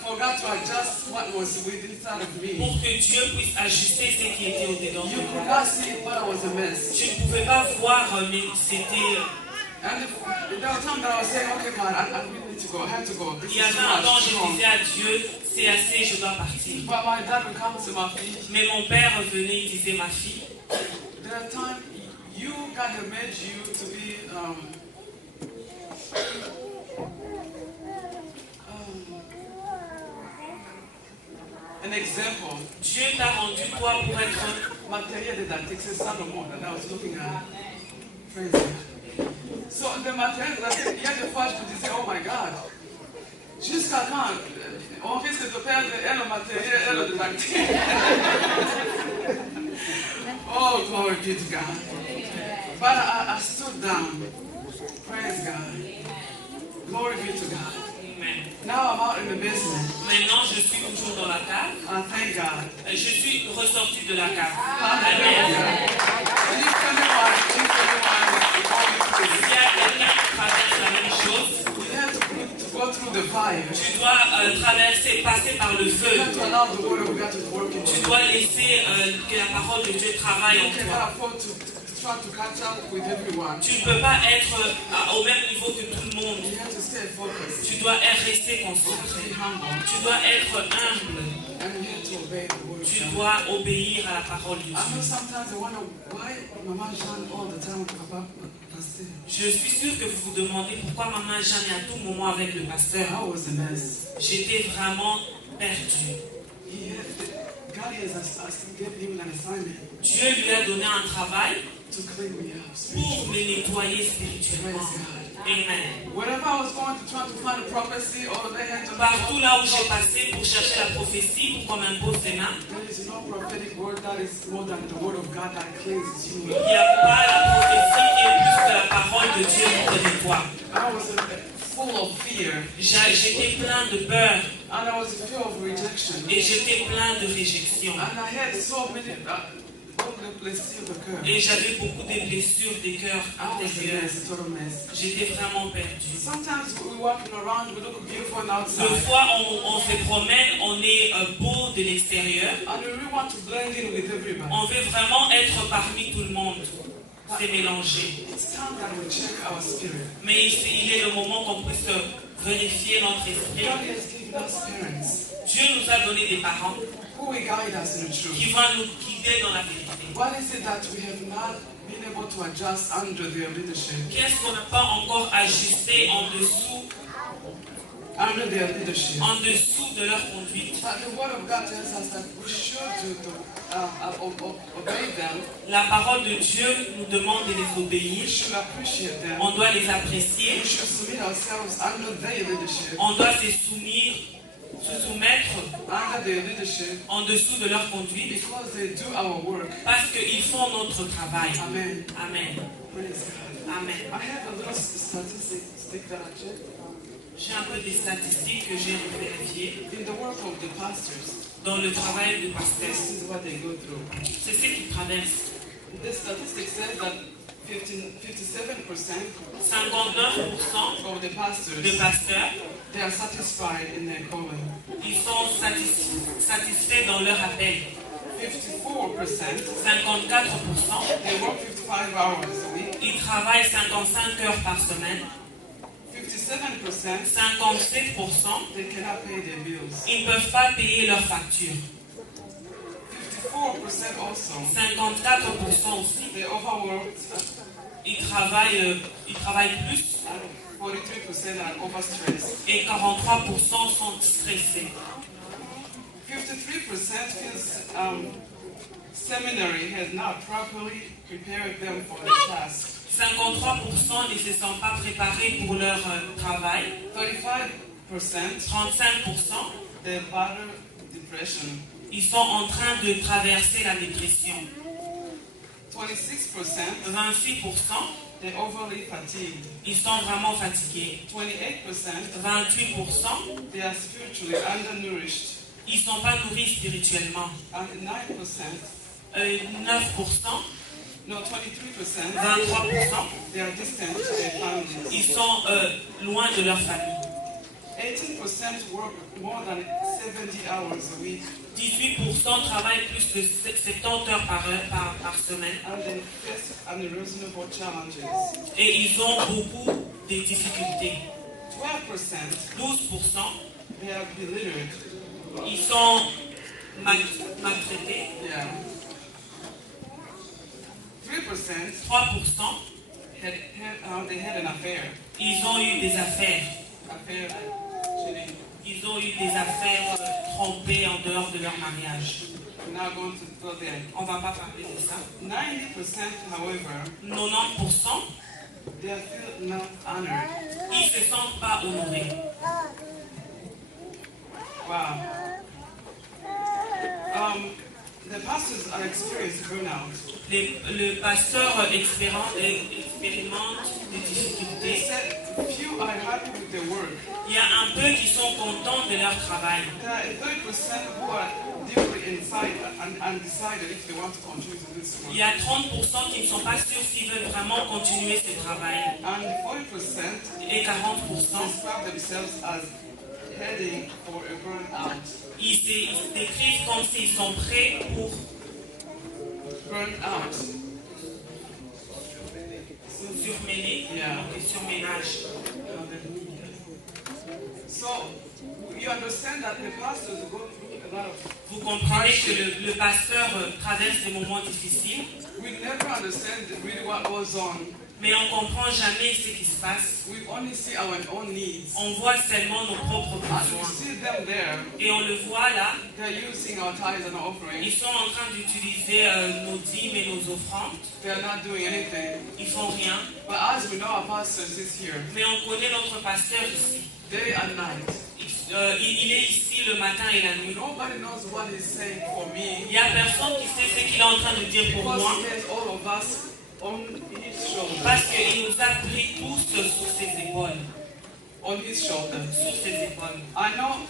For God to adjust what was within inside of me. pour que Dieu puisse ajuster ce qui était au-dedans You de could moi. not see what I was a mess. Je ne pouvais pas voir, mais c'était... And there was time that I was saying, okay, God, I really need to go. I have to go. This Il y is avait too un temps, much. je Too long. disais à Dieu, c'est assez, je dois partir. But my dad would come to my feet. Mais mon père venait, il disait, ma fille, There are times God has made you to be example. Dieu t'a rendu toi pour être Material didactics is Solomon that I was looking at. Praise God. So the material didactics, il y a des fois je me disais, oh my God, jusqu'à quand on risque de perdre et le matériel et le didactique. Oh, glory be to God. But I stood down. Praise God. Glory be to God. Amen. Now I'm out in the business. Maintenant, je suis toujours dans la cave. Thank God. Je suis ressorti de la cave. Hallelujah. Amen. And if anyone is going S'il y a quelqu'un qui traverse la même chose, you have to go through the fire. tu dois traverser, passer par le feu. You have to allow the word of God to work in Tu you. dois laisser que la parole de Dieu travaille You en toi. cannot afford to try to catch up with everyone. Tu ne peux pas être au même niveau que tout le monde. You have to stay focused. Tu dois rester You have to concentré. be humble. Tu dois être humble. And you have to obey the word of Tu God. dois obéir à la parole de I know Dieu. sometimes I wonder why Mama Jean all the time about Pastor. Je suis sûre que vous vous demandez pourquoi maman Jeanne est à tout moment avec le pasteur. I was a mess. J'étais vraiment perdue. God has given him an assignment Dieu lui a donné un travail to clean me up pour spiritually. me nettoyer spirituellement. Praise God. Amen. Wherever I was going to try to find a prophecy or they had to Partout là où j'ai passé pour chercher la prophétie, pour qu'on m'impose ses mains, there is no prophetic word that is more than the word of God that cleanses you. il n'y a pas la prophétie qui est plus que la parole de Dieu qui te nettoie. I was full of fear J'étais plein de peur and I was full of rejection. et j'étais plein de réjection. And I had so many blessings of the curse. Et j'avais beaucoup de blessures des cœurs I was a intérieurs. mess, a total mess. J'étais vraiment perdue. Sometimes we walking around, we look beautiful on the Deux outside. fois, on se promène, on est beau de l'extérieur. And we really want to blend in with everybody. On veut vraiment être parmi tout le monde. C'est mélangé. It's time that we check our spirit. Mais il est le moment qu'on puisse vérifier notre esprit. God has given us parents Dieu nous a donné des parents who will guide us in the truth. qui vont nous guider dans la vérité. What is it that we have not been able to adjust under their leadership? Qu'est-ce qu'on n'a pas encore ajusté en dessous Under their leadership. de leur conduite? But the word of God tells us that we should obey them. La parole de Dieu nous demande de les We obéir. should appreciate them. On doit les apprécier. We should submit ourselves under their leadership. On doit se soumettre Under their leadership. en dessous de leur conduite Because they do our work. parce qu'ils font notre travail. Amen. Amen. Praise God. Amen. I have a little statistic that I checked. J'ai un peu des statistiques que j'ai vérifiées In the work of the pastors, dans le travail de pasteur. this is what they go through. C'est ce qu'ils traversent. The statistic says that 57% 59% of the pastors, de pasteurs, they are satisfied in their calling. ils sont satisfaits dans leur appel. 54%, 54%, they work 55 hours a week. ils travaillent 55 heures par semaine. 57%, 57%, they cannot pay their bills. ils ne peuvent pas payer leurs factures. 54% also, 54% aussi, they overwork, ils travaillent plus and 43% are overstressed. et 43% sont stressés. 53% feels seminary has not properly prepared them for the task. 53% ne se sont pas préparés pour leur travail. 35%, 35%, they battle depression. ils sont en train de traverser la dépression. 26%, 26%, they're overly fatigued. ils sont vraiment fatigués. 28%, 28%, they are spiritually undernourished. ils ne sont pas nourris spirituellement. And 9%, 9%, no, 23%, 23%, they are distant to their families. ils sont loin de leur famille. 18% work more than 70 hours a week. 18% travaillent plus de 70 heures par semaine. And they face unreasonable challenges. Et ils ont beaucoup de difficultés. 12%, 12%, they are belittled. ils sont maltraités. Yeah. 3%, 3%, they had an affair. ils ont eu des affaires. Affair, cheating. Ils ils ont eu des affaires trompées en dehors de leur mariage. We're not going to go there. On ne va pas parler de ça. 90%, however, 90%, they are still not honored. ils ne se sentent pas honorés. Wow. The pastors are experiencing burnout. Le pasteur expérimente des They difficultés. said few are happy with their work. Il y a un peu qui sont contents de leur travail. There are 30% who are deeply inside and undecided if they want to continue to do this Il work. y a 30% qui ne sont pas sûrs s'ils veulent vraiment continuer ce travail. And 40% Et 40%, describe themselves as heading for a burnout. ils se décrivent comme s'ils sont prêts pour Burnout. surmêler, Yeah. donc surménage. So you understand that the pastors go through a lot of. Vous comprenez que le pasteur traverse des moments difficiles, We never understand really what goes on. mais on ne comprend jamais ce qui se passe. We only see our own needs. On voit seulement nos propres And we besoins. see them there. Et on le voit là, They're using our tithes and offerings. ils sont en train d'utiliser nos dîmes et nos offrandes. They're not doing anything. Ils font rien. But as we know, our pastor is here Mais on connaît notre pasteur ici. day and night. Il est ici le matin et la nuit. Nobody knows what he's saying for me Il n'y a personne qui sait ce qu'il est en train de dire pour because moi. he has all of us on his shoulders. Parce qu'il nous a pris tous sur ses épaules. On his shoulders. Sur ses épaules. I know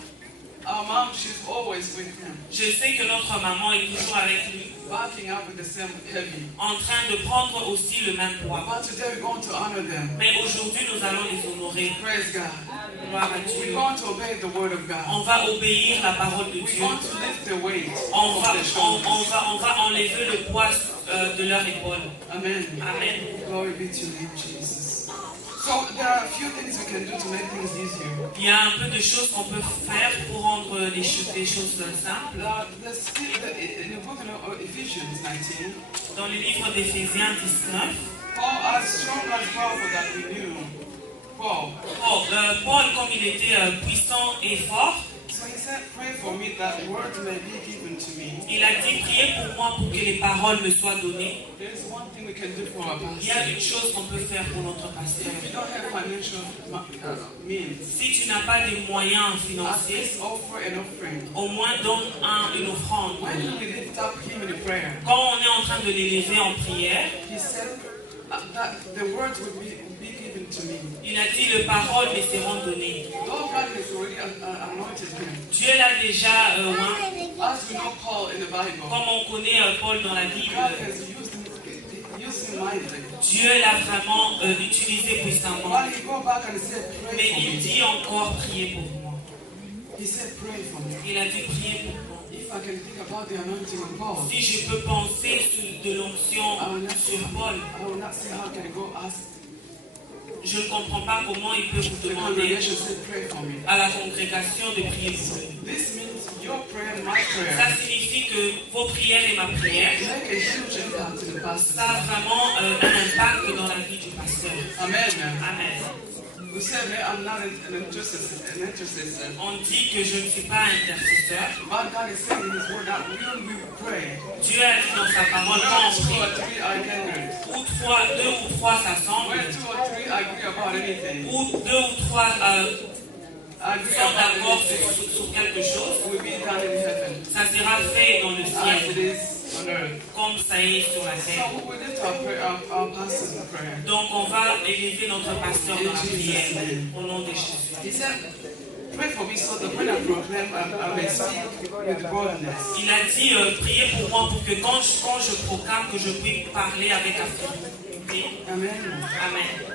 our mom, she's always with him, Je sais que notre maman est toujours avec lui, backing up with the same heavy. en train de prendre aussi le même poids. But today we're going to honor them. Mais aujourd'hui, nous allons les honorer. Praise God. Gloire à We're Dieu. going to obey the word of God. On va obéir la parole de We're Dieu. going to lift the weight On of va, their shoulders. on va enlever le poids de leur épaule. Amen. Amen. Glory be to you, Jesus. So there are a few things we can do to make things easier. Il y a un peu de choses qu'on peut faire pour rendre les choses simples. In the book of Ephesians 19, Dans le livre d'Éphésiens 19, Paul, as strong as powerful that we knew, Paul. Paul, comme il était puissant et fort, So he said, pray for me that words may be given to me. il a dit priez pour moi pour que les paroles me soient données. There is one thing we can do for our Il y a pastor. une chose qu'on peut faire pour notre pasteur. If you don't have financial means, Si tu n'as pas de moyens at financiers, least offer an offering. au moins donne une offrande. When we lift up him in prayer, Quand on est en train de l'élever en prière, he said that the words would be given to me. il a dit les paroles me seront données. Lord God has already anointed him. Dieu l'a déjà oint. As we know Paul in the Bible, Comme on connaît Paul dans la Bible, God has used him mightily. Dieu l'a vraiment utilisé puissamment. But he go back and said, pray Mais for il me. dit encore priez pour moi. He said, pray for me. Il a dit priez pour moi. If I can think about the anointing of Paul, Si je peux penser sur de l'onction sur Paul, I will not see how can I go ask je ne comprends pas comment il peut vous the demander congregation say pray for me. à la congrégation de prier pour lui. This means your prayer and my prayer Ça signifie que vos prières et ma prière, make a huge impact in the pastor. ça a vraiment un impact dans la vie du pasteur. Amen. Amen. We say, man, I'm not an intercessor. On dit que je ne suis pas intercesseur. But God is saying in His Word that when we pray, Dieu a dit dans sa parole where quand on two or prie, three are gathered, deux ou trois s'assemblent, where two or three agree about anything, ou deux ou trois agree sont about d'accord anything, sur quelque chose, will be done in heaven ça sera fait dans le as it ciel, is on earth. comme ça est sur la So terre. we lift our pastors in prayer. Donc on va élever notre pasteur dans la prière au nom de Jésus. He said, pray for me so that when I proclaim, I may speak with boldness. Il a dit priez pour moi pour que quand je proclame que je puisse parler avec affinité. Amen. Amen.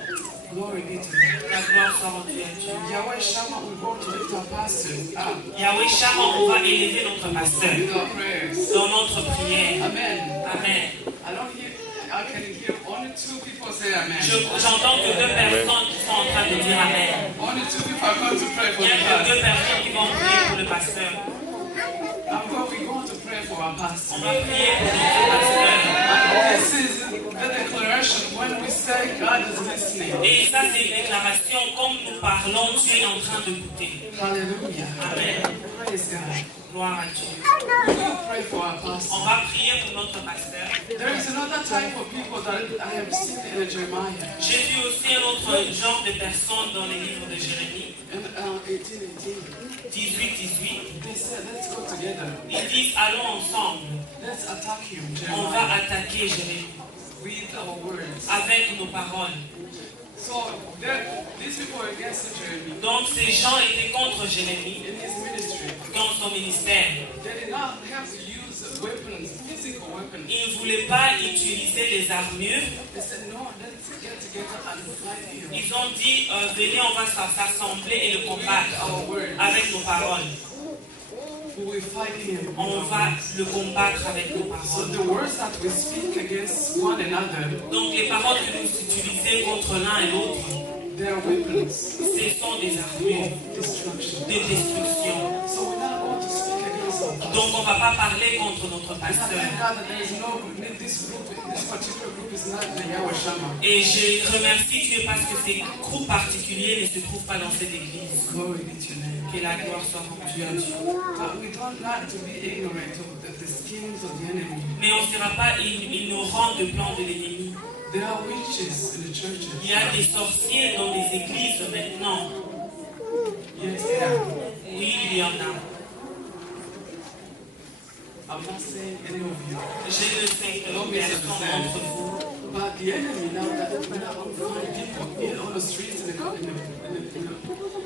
Glory be to God. La gloire soit rendue à Dieu. Yahweh Shammah, we're going to lift our pastors up Yahweh Shammah, on va élever notre pasteur with our prayers. dans notre prière. Amen. Amen. I can hear only two people say amen. J'entends que deux personnes qui sont en train de dire Amen. Only two people are going to pray for Il n'y the a que deux pastor. personnes qui vont prier pour le pasteur. We're going to pray for our On pastor. va prier pour notre pasteur. And this season, the declaration, when we say God is listening. Et ça, c'est une déclaration. Comme nous parlons, Dieu est en train d'écouter. Hallelujah. Amen. Praise God. Gloire à Dieu. We will pray for our On pastor. va prier pour notre pasteur. There is another type of people that I have seen in Jeremiah. J'ai vu aussi un autre genre de personnes dans les livres de Jérémie. In 18:18, 18-18. they said, let's go together. Ils disent, allons ensemble. Let's attack him, On va Jeremiah, attaquer Jérémie with our words. avec nos paroles. So these people were against Jeremy Donc ces gens étaient contre Jérémie in his ministry. dans son ministère. They did not have to use weapons, physical weapons. Ils ne voulaient pas utiliser les armures. They said, no, let's get together and fight him. Ils ont dit, venez, on va s'assembler et le With combattre our words. avec nos paroles. We will fight him. with On our va words. le combattre avec nos So paroles. the words that we speak against one another, Donc les paroles que nous utilisons contre l'un et l'autre, they are weapons ce sont des armures of destruction. de destruction. So we're not going to speak against our pastor. Donc on ne va pas parler contre notre And I pasteur. thank God that there is no, this group, this particular group is not the Yahweh Shammah. Et je remercie Dieu parce que ces groupes particuliers ne se trouvent pas dans cette église. Glory be to your name. Que la gloire soit rendue à Dieu. But we don't like to be ignorant of the schemes of the enemy. Mais on ne sera pas ignorant de plans de l'ennemi. There are witches in the churches. Il y a des sorciers dans les églises maintenant. Yes, there are. Oui, il y en a. I'm not saying any of you. Je ne sais que personne d'entre vous. But the enemy now that we now find people in on the streets, in the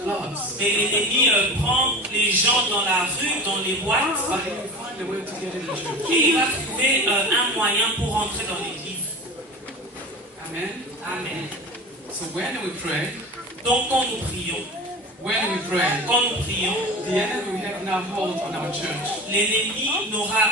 clubs. Et l'ennemi prend les gens dans la rue, dans les boîtes, But he will find a way to get in the church. et il va trouver un moyen pour rentrer dans l'église. Amen. Amen. So when we pray, Donc quand nous prions, when we pray, the the enemy will have no hold on our church. l'ennemi n'aura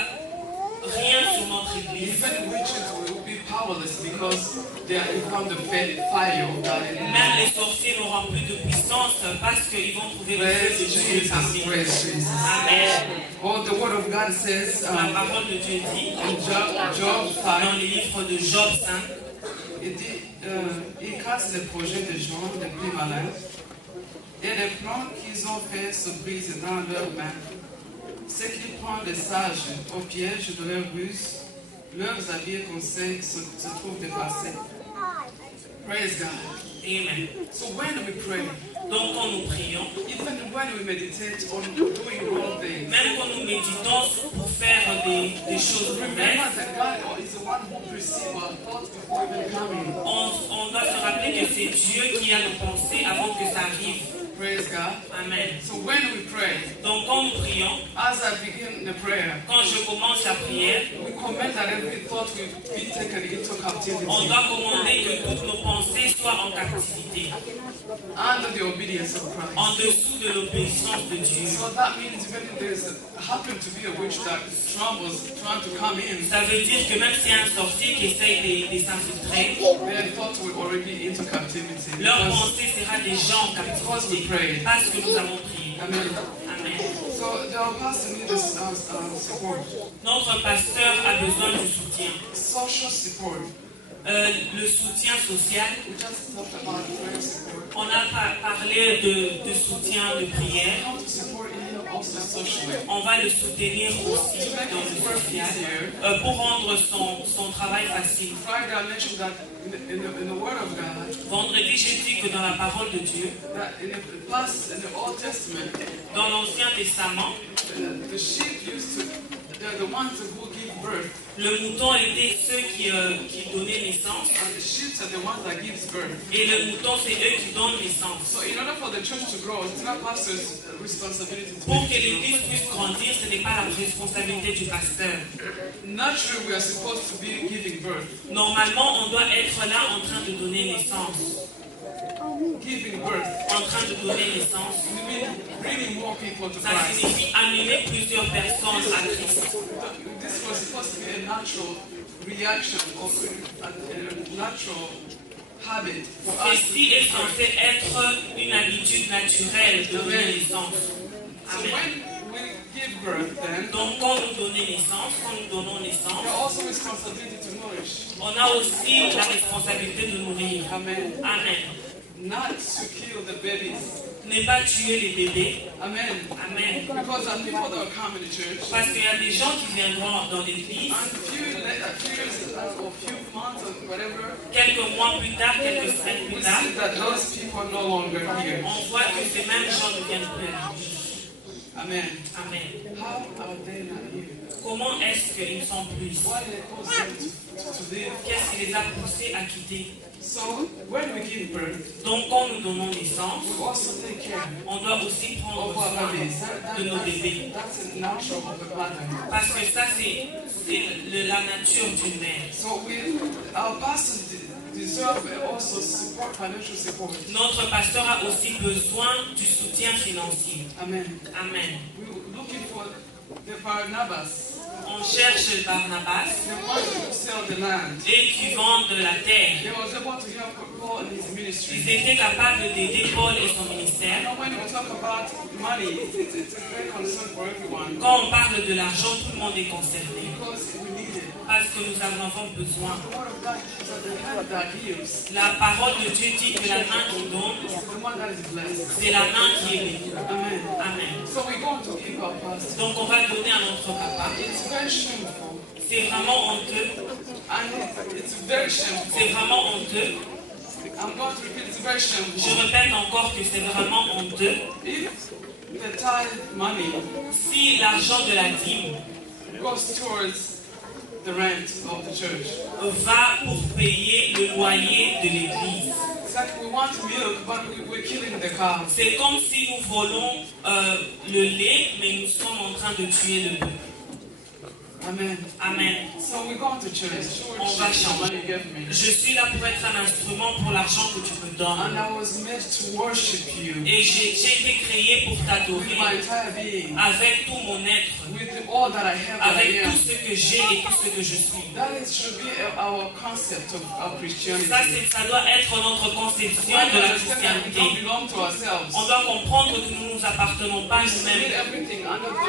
rien sur notre église. Even witches will be powerless because they are found the fire of God in them. Même les sorciers n'auront plus de puissance parce qu'ils vont trouver le feu de Praise Dieu Jesus, parmi eux. praise Jesus. Amen. Oh, the word of God says La parole de Dieu dit in Job dans 5, les livres de Job 5, il dit, il casse les projets des gens les plus malins et les plans qu'ils ont faits se brisent dans leurs mains. Ce qui prend les sages au piège de leurs ruses, leurs habiles conseils se trouvent dépassés. Praise God. Amen. So when we pray, Donc quand nous prions, even when we meditate on doing wrong things, même quand nous méditons pour faire des choses remember mauvaises, that God is the one who perceives our thoughts before even coming. on doit se rappeler que c'est Dieu qui a nos pensées avant que ça arrive. Praise God. Amen. So when we pray, Donc quand nous prions, as I begin the prayer, quand je commence la prière, we command that every thought will be taken into captivity on doit commander que toutes nos pensées soient en captivité, under the obedience of en Christ. dessous de l'obéissance de Dieu. So that means when there's happen to be a witch that troubles trying to come in, Ça veut dire que même s'il y a un sorcier qui essaye de s'infiltrer, their thoughts will already be into captivity. leur Because, pensée sera déjà en because we captivité prayed. parce que nous avons prié. Amen. Amen. So the pastor needs support, Notre pasteur a besoin de soutien. social support. Le soutien social, We just talked about prayer support. on a parlé de soutien de prière. How to support him also socially. On va le soutenir aussi To make dans his le work social easier, pour rendre son travail facile. Friday I mentioned that in the Word of God, Vendredi, j'ai dit que dans la parole de Dieu, that in the Old Testament, dans l'Ancien Testament, the sheep used to, they're the ones who give birth, le mouton était ceux qui donnaient naissance and the sheep are the ones that gives birth. et le mouton, c'est eux qui donnent naissance. So in order for the church to grow, it's not pastor's responsibility to Pour make que it grow. l'Église puisse grandir, ce n'est pas la responsabilité du pasteur. Naturally, we are supposed to be giving birth. Normalement, on doit être là en train de donner naissance. Giving birth. En train de donner naissance. We mean bringing more people to Ça Christ. signifie amener plusieurs personnes à Christ. This was supposed to be a natural reaction or a natural habit for us to Ceci est give birth. censé être une habitude naturelle de donner naissance. So Amen. when we give birth, then Donc quand nous donnons naissance, we have also responsibility to nourish. on a aussi la responsabilité de nourrir. Amen. Amen. Not to kill the babies. Ne pas tuer les bébés. Amen. Amen. Because there are people that will come in the church. Parce qu'il y a des gens qui viendront dans l'église. And a few years or few months or whatever, Quelques mois plus tard, quelques semaines we plus tard, see that those people are no longer here. on voit que ces mêmes gens ne viennent plus à l'église. Amen. Amen. How are they not here? Comment est-ce qu'ils ne sont plus ici? Why did they cause them to leave? Qu'est-ce qui les a poussés à quitter? So when we give birth, Donc quand nous donnons naissance, we also take care on doit aussi prendre of our soin babies. de nos bébés. That's a natural of the mother. Parce que ça, c'est la nature d'une mère. So our pastors deserve also support, financial support. Notre pasteur a aussi besoin du soutien financier. Amen. Amen. We're looking for the Barnabas. On cherche Barnabas They wanted to sell the land. et qui vendent de la terre. They was able to help Paul in his ministry. Ils étaient capables d'aider Paul et son You ministère. know, when we talk about money, it's a great concern for everyone Quand on parle de l'argent, tout le monde est concerné. because we need it. Parce que nous en avons besoin. The word of God gives us the hand that heals. La parole de Dieu dit que la main qui donne, It's the one that is blessed. c'est la main qui est bénie. Amen. Amen. So we're going to give our pastor. Donc on va donner à notre papa. It's very shameful. C'est vraiment honteux. And it's very shameful. C'est vraiment honteux. I'm going to repeat, it's very Je shameful. répète encore que c'est vraiment honteux. If the tithe money Si l'argent de la dîme goes towards the rent of the church. va pour payer le loyer de l'église. It's like we want milk, but we're killing the cows. C'est comme si nous volons le lait, mais nous sommes en train de tuer le bœuf. Amen. Amen. So we're going to church. On va Church, the changer. money you gave me. Je suis là pour être un instrument pour l'argent que tu me And donnes. I was made to worship you Et j'ai été créé pour with my t'adorer entire being, avec tout mon être, with all that I have, that I avec am. tout ce que j'ai et tout ce que je suis. That should be our concept of Christianity. Ça doit être notre conception When de we la understand that we don't christianité. belong to ourselves, On doit comprendre que nous ne nous appartenons pas we submit nous-mêmes. everything under the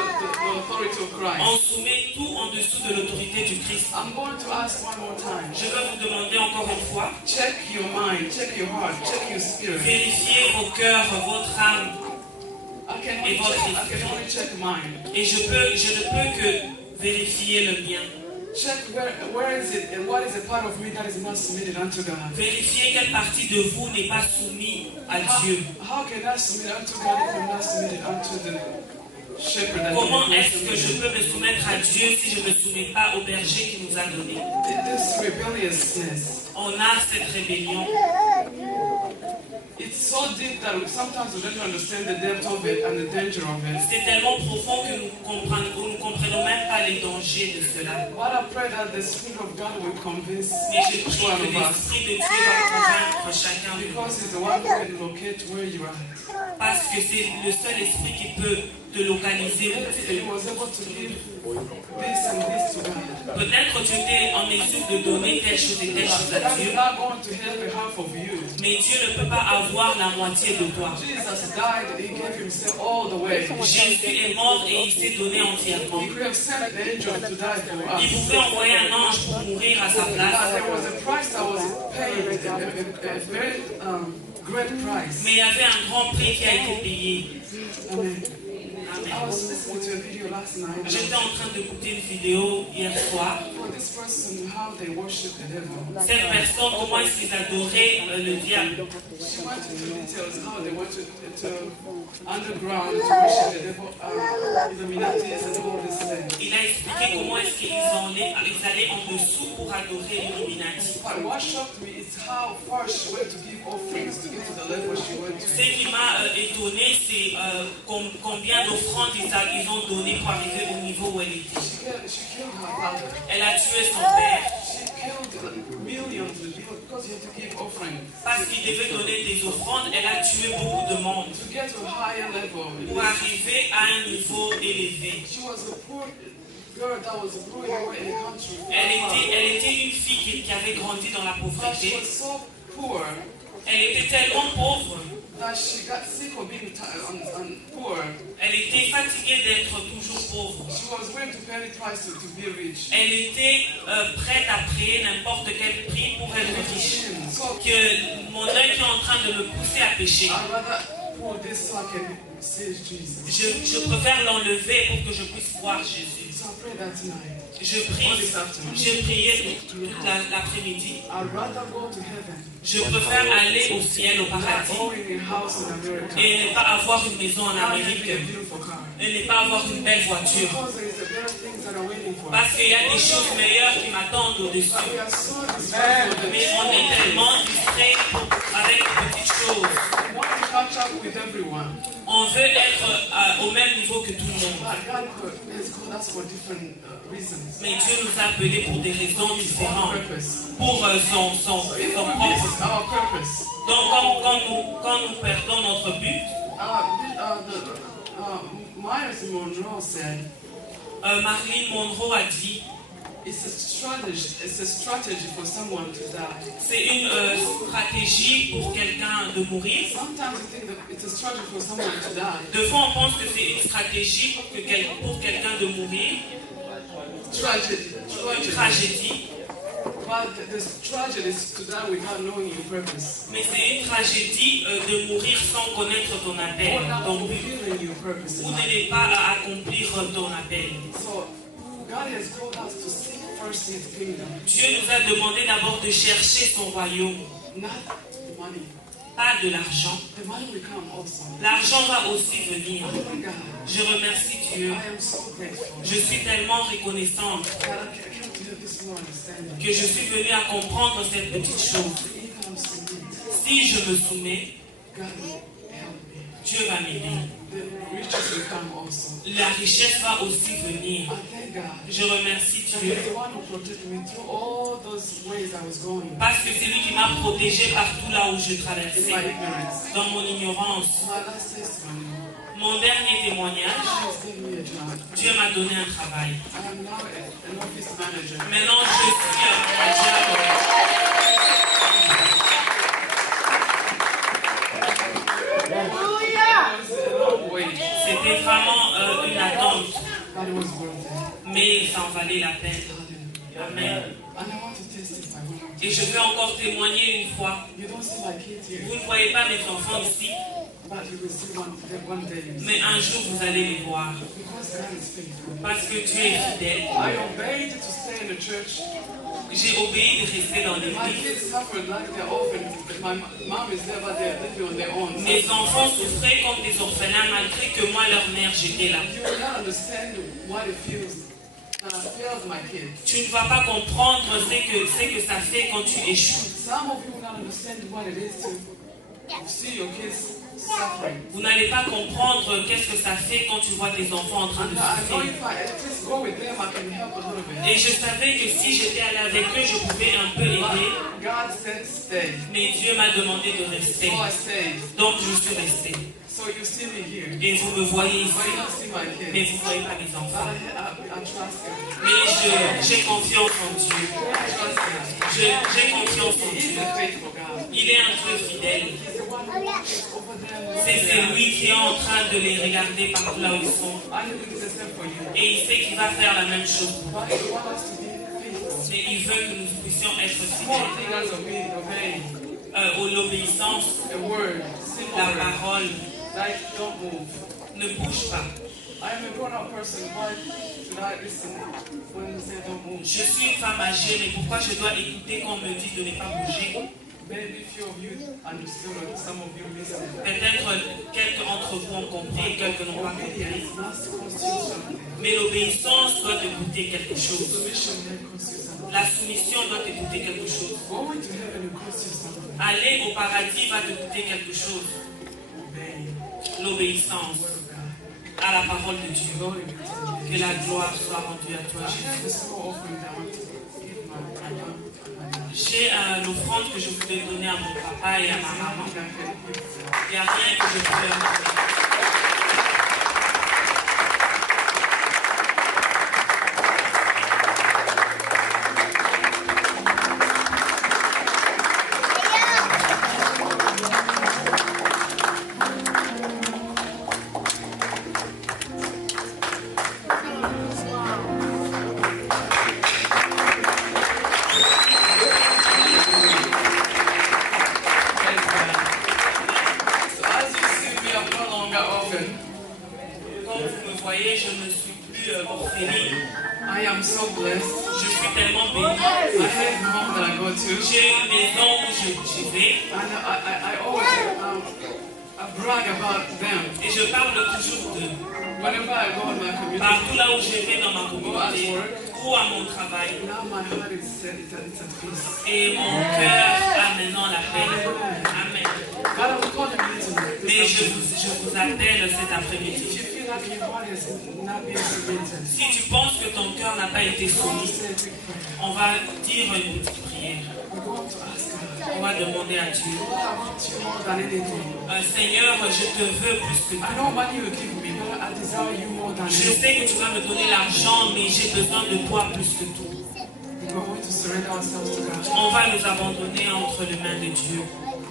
authority of On Christ. soumet tout en dessous de l'autorité du Christ. I'm going to ask one more time. Je veux vous demander encore une fois, Check your mind, check your heart, check your spirit. vérifiez vos cœurs, votre âme. I can only check mine. Et je ne peux que vérifier le mien. Check where is it and what is a part of me that is not submitted unto God. Vérifiez quelle partie de vous n'est pas soumise à Dieu. How can I submit unto God if I'm not submitted unto the shepherd that Comment He has est-ce que je peux me soumettre à Dieu si je ne me soumets pas au berger qui nous a donné? This rebelliousness, On a cette rébellion. it's so deep that sometimes we don't understand the depth of it and the danger of it. C'est tellement profond que nous ne comprenons même pas les dangers de cela. But I pray that the Spirit of God will convince Mais je each prie one que of us, l'Esprit de Dieu va convaincre chacun de nous. because He's the one who can locate where you are. Parce que c'est le seul esprit qui peut te localiser. If He was able to give this and this to God, Peut-être tu étais en mesure de donner telle chose et telle chose à God Dieu, is not going to help a half of you. mais Dieu ne peut pas avoir la moitié de toi. Jesus died and He gave Himself all the way. Jésus est mort et il s'est donné entièrement. He could have sent an angel to die for Il us. pouvait envoyer un ange pour mourir à sa But place, there was a price that was paid, a very great price. mais il y avait un grand prix qui a été payé. Amen. Amen. I was listening to a video last night. J'étais en train d'écouter une vidéo hier soir. For this person, how they worship the devil. Cette personne, comment est-ce qu'ils adoraient le diable? She went into details how they went to underground to worship the devil, Illuminatis and all these things. Il a expliqué comment est-ce qu'ils allaient en dessous pour adorer l'Illuminati. But what shocked me is how far she went to give offerings to get to the level she went Ce to. qui m'a étonné, c'est combien d'offrandes ils ont donné pour arriver au niveau où elle était. She killed her father. Elle a tué son père She killed millions of people because you have to give offerings. parce qu'il devait donner des offrandes. Elle a tué beaucoup de monde To get to a higher level. pour arriver à un niveau élevé. She was a poor girl that was growing away in the country. Elle était une fille qui avait grandi dans la But she pauvreté. was so poor Elle était tellement pauvre. that she got sick of being poor. Elle était fatiguée d'être toujours pauvre. She was willing to pay any price to be rich. Elle était prête à payer n'importe quel prix pour être riche. So Que mon œil qui est en train de me pousser à pécher. I'd rather pull this so I can see Jesus. Je préfère l'enlever pour que je puisse voir Jésus. So I pray that tonight. Je prie. J'ai prié toute l'après-midi. I'd rather go to heaven. Je préfère aller au ciel, au paradis, et ne pas avoir une maison en Amérique, et ne pas avoir une belle voiture. Parce qu'il y a des choses meilleures qui m'attendent au-dessus. Mais on est tellement distrait avec les petites choses. On veut être au même niveau que tout le monde. Mais Dieu nous a appelés pour des raisons différentes, pour son propre. Donc quand nous perdons notre but, Marilyn Monroe a dit, c'est une stratégie pour quelqu'un de mourir. Deux fois on pense que c'est une stratégie pour quelqu'un de mourir. Une tragédie. Mais c'est une tragédie de mourir sans connaître ton appel, ton but, ou de ne pas accomplir ton appel. Dieu nous a demandé d'abord de chercher son royaume, pas de l'argent. L'argent va aussi venir. Je remercie Dieu. Je suis tellement reconnaissante que je suis venue à comprendre cette petite chose. Si je me soumets, Dieu va m'aider. La richesse va aussi venir. Je remercie Dieu parce que c'est lui qui m'a protégé partout là où je traversais, dans mon ignorance. Mon dernier témoignage, Dieu m'a donné un travail. Maintenant, je suis un manager. C'était vraiment une attente, mais ça en valait la peine. Amen. Et je veux encore témoigner une fois. Vous ne voyez pas mes enfants ici, mais un jour vous allez les voir. Parce que Dieu est fidèle. J'ai obéi de rester dans l'église. Mes enfants souffraient comme des orphelins malgré que moi, leur mère, j'étais là. Tu ne vas pas comprendre ce que ça fait quand tu échoues. Vous n'allez pas comprendre qu'est-ce que ça fait quand tu vois tes enfants en train de souffrir. Et je savais que si j'étais allé avec eux, je pouvais un peu aider. Mais Dieu m'a demandé de rester. Donc je suis resté. Et vous me voyez ici, mais vous ne voyez pas mes enfants. Mais j'ai confiance en Dieu. J'ai confiance en Dieu. Il est un Dieu fidèle. C'est lui qui est en train de les regarder partout là où ils sont. Et il sait qu'il va faire la même chose pour nous. Et il veut que nous puissions être fidèles. L'obéissance, la parole, ne bouge pas. Je suis une femme âgée, mais pourquoi je dois écouter quand on me dit de ne pas bouger? Peut-être quelques d'entre vous ont compris et quelques n'ont pas compris. Mais l'obéissance doit te coûter quelque chose. La soumission doit te coûter quelque chose. Aller au paradis va te coûter quelque chose. L'obéissance à la parole de Dieu. Que la gloire soit rendue à toi, Jésus. J'ai l'offrande que je voulais donner à mon papa et à ma maman. Il n'y a rien que je peux leur donner. often. Comme vous me voyez, je ne suis plus orpheline. I am so blessed. Je suis tellement bénie. I have a home that I go to. J'ai une maison où je vais. And I always brag about them. Et je parle toujours d'eux. Whenever I go in my community, Partout là où je vais dans ma communauté ou à mon travail. now my heart is set, it's at peace. Et mon cœur a maintenant la paix. Amen. God, I'm calling you tonight. Mais je vous appelle cet après-midi. If you feel like your heart has not been submitted, Si tu penses que ton cœur n'a pas été soumis, say a big prayer. on va dire une petite prière. We're going to ask God, On va demander à Dieu. Lord, I want you more than anything. Seigneur, je te veux plus que I tout. know money you give me, but I desire you more than Je anything. sais que tu vas me donner l'argent, mais j'ai besoin de toi plus que tout. We're going to surrender ourselves to God. On va nous abandonner entre les mains de Dieu.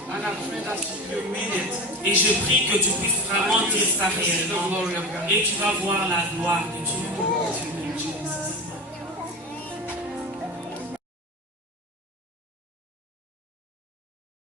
And I pray that you mean it. Et je prie que tu puisses vraiment dire ça See the réellement. glory of God. Et tu vas voir la gloire de Dieu.